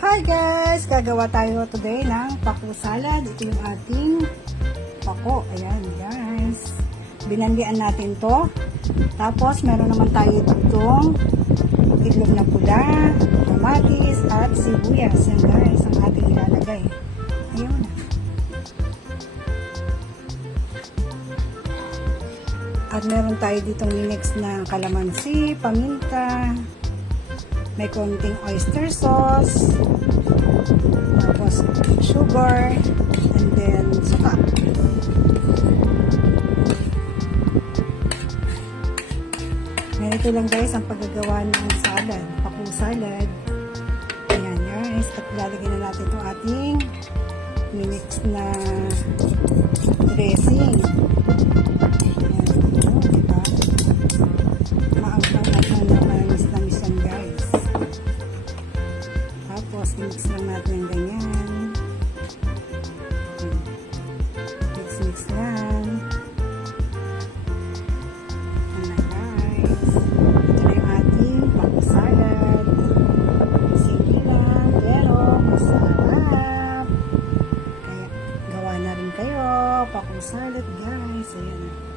Hi guys! Gagawa tayo today ng pako salad. Ito yung ating pako. Ayan guys. Binandian natin to. Tapos meron naman tayo ditong itlog na pula, kamatis at sibuyas. Yan guys ang ating ilalagay. Ayun. At meron tayo ditong mix na kalamansi, paminta, may konting oyster sauce, tapos sugar, and then suka. Ganito lang guys ang paggagawa ng salad, pako salad. Ayan guys, at lalagyan na natin itong ating mix na dressing. Mix lang natin yung ganyan. Mix lang. Ayan guys. Ito na yung ating pako salad. Simple lang, pero masarap. Kaya gawa na rin kayo. Pako salad guys. Ayan.